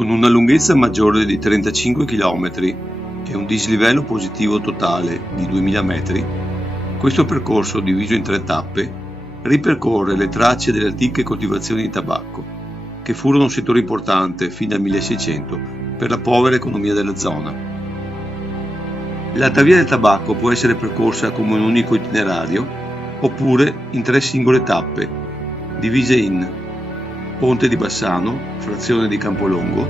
Con una lunghezza maggiore di 35 km e un dislivello positivo totale di 2000 metri, questo percorso, diviso in 3 tappe, ripercorre le tracce delle antiche coltivazioni di tabacco, che furono un settore importante fino al 1600 per la povera economia della zona. L'Alta Via del Tabacco può essere percorsa come un unico itinerario oppure in 3 singole tappe, divise in Ponte di Bassano, frazione di Campolongo,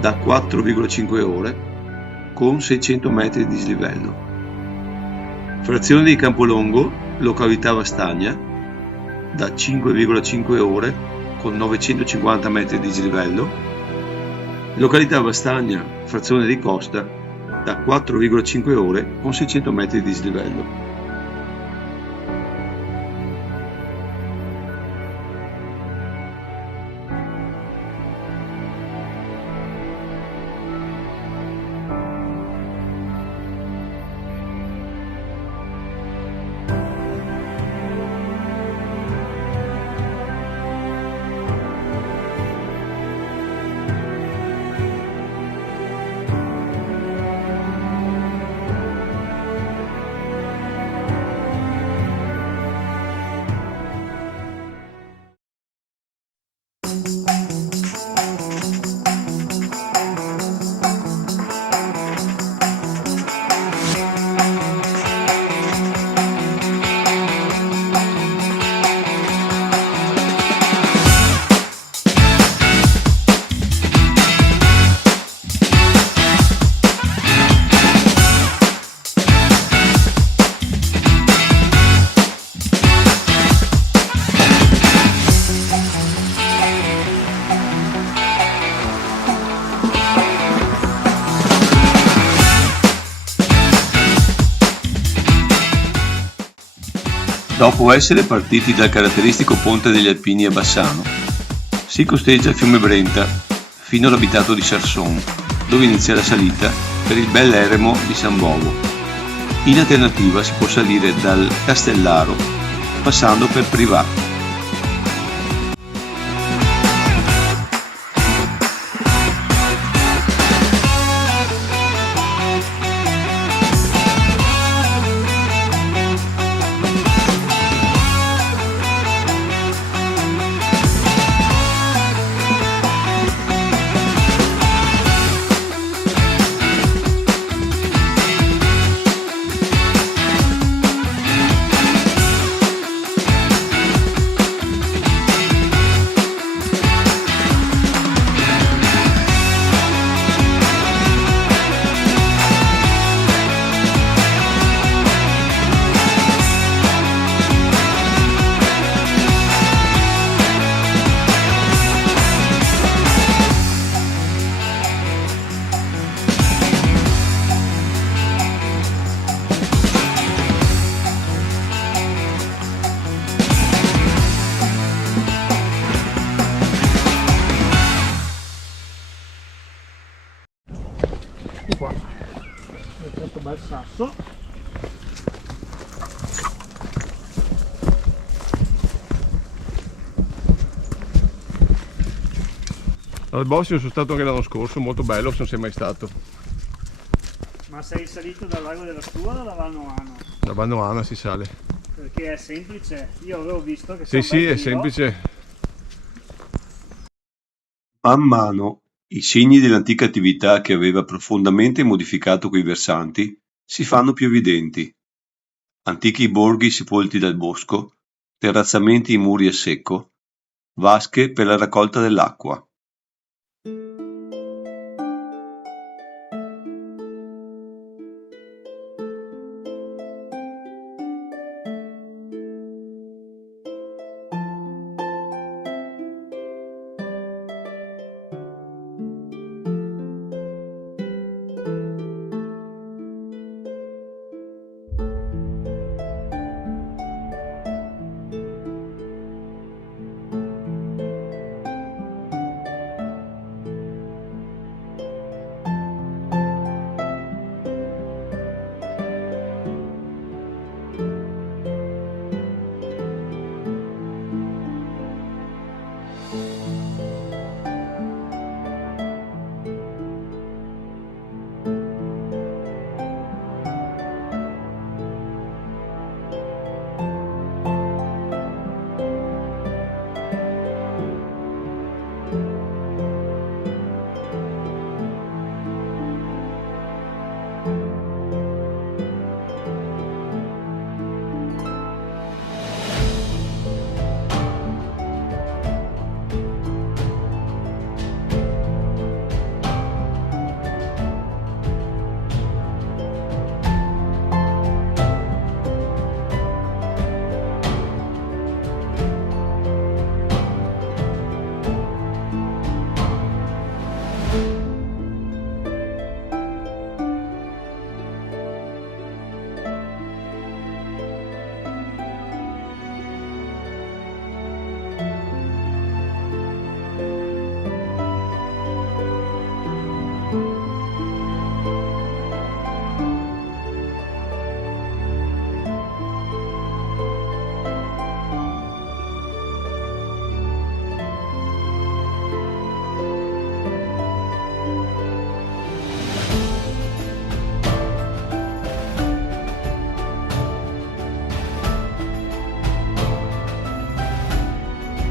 da 4,5 ore con 600 metri di dislivello. Frazione di Campolongo, località Vastagna, da 5,5 ore con 950 metri di dislivello. Località Vastagna, frazione di Costa, da 4,5 ore con 600 metri di dislivello. Dopo essere partiti dal caratteristico Ponte degli Alpini a Bassano, si costeggia il fiume Brenta fino all'abitato di Sarson, dove inizia la salita per il bel eremo di San Bovo. In alternativa si può salire dal Castellaro passando per Privà. Qua questo bel sasso, Al Bosnio sono stato anche l'anno scorso, molto bello, se non sei mai stato. ma sei salito dal lago della Stua o dalla Val Noano? Da Vannoana si sale. Perché è semplice, io avevo visto che Sì, sì, è semplice. Man mano, i segni dell'antica attività che aveva profondamente modificato quei versanti si fanno più evidenti. Antichi borghi sepolti dal bosco, terrazzamenti in muri a secco, vasche per la raccolta dell'acqua.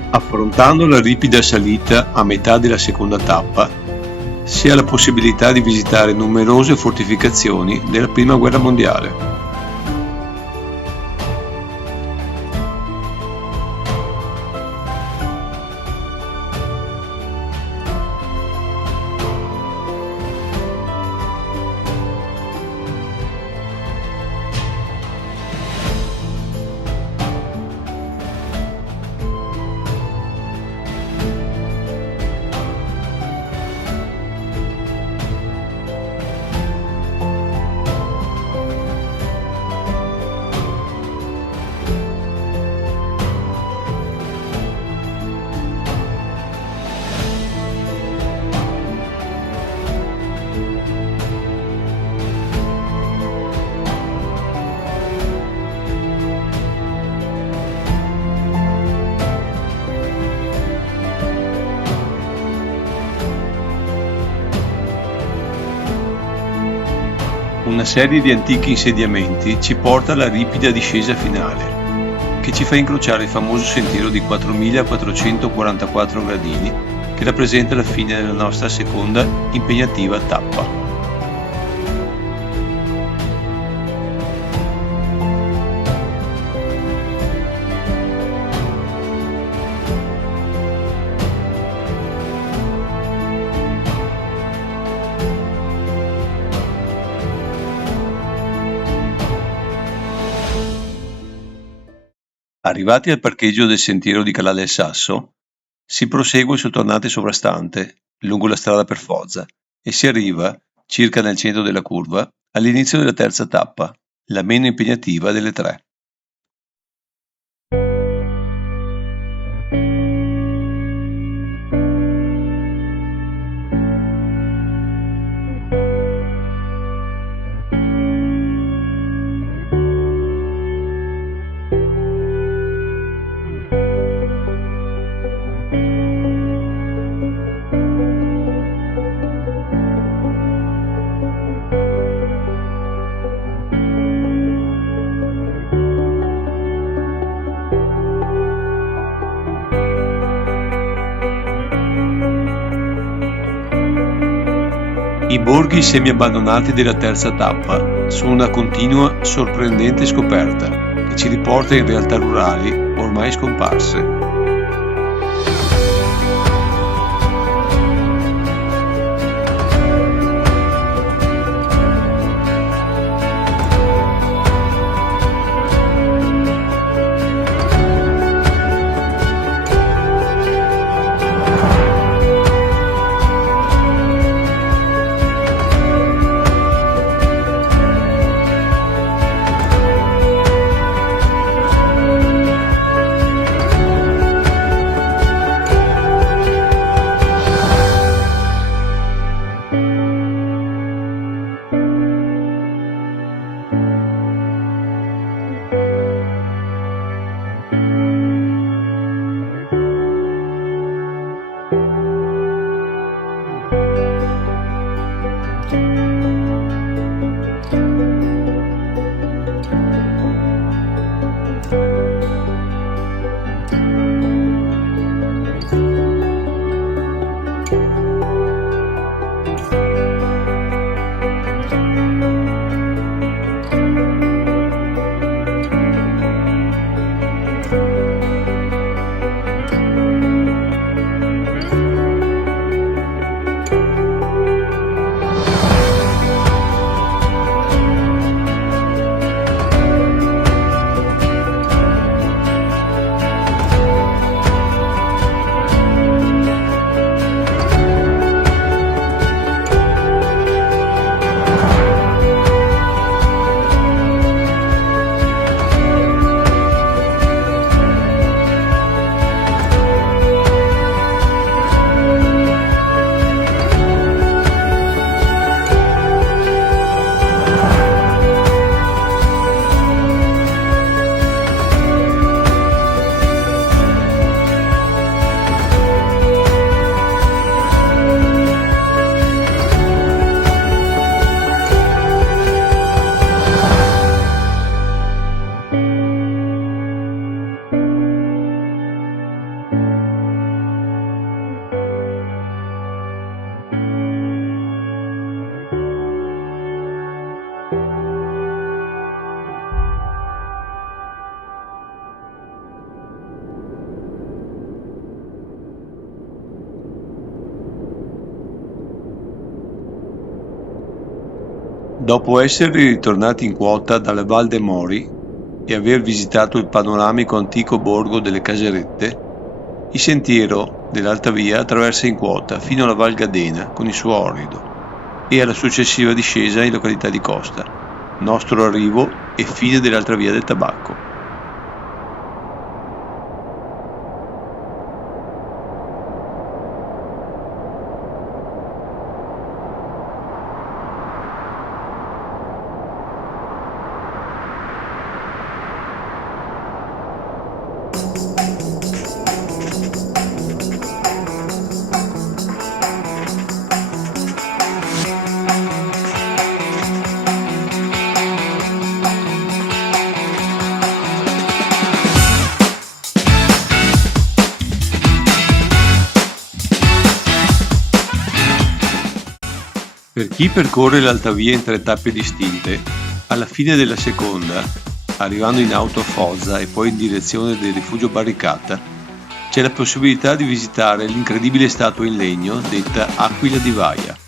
Affrontando la ripida salita a metà della seconda tappa, si ha la possibilità di visitare numerose fortificazioni della Prima Guerra Mondiale. Una serie di antichi insediamenti ci porta alla ripida discesa finale, che ci fa incrociare il famoso sentiero di 4444 gradini, che rappresenta la fine della nostra seconda impegnativa tappa. Arrivati al parcheggio del sentiero di Calà del Sasso, si prosegue sul tornante sovrastante, lungo la strada per Foggia, e si arriva, circa nel centro della curva, all'inizio della terza tappa, la meno impegnativa delle tre. I borghi semi-abbandonati della terza tappa sono una continua, sorprendente scoperta che ci riporta in realtà rurali ormai scomparse. Dopo essere ritornati in quota dalla Val de' Mori e aver visitato il panoramico antico borgo delle Caserette, il sentiero dell'Alta Via attraversa in quota fino alla Val Gadena con il suo orrido e alla successiva discesa in località di costa, nostro arrivo e fine dell'Alta Via del Tabacco. Per chi percorre l'Alta Via in 3 tappe distinte, alla fine della seconda, arrivando in auto a Foggia e poi in direzione del rifugio Barricata, c'è la possibilità di visitare l'incredibile statua in legno detta Aquila di Vaia.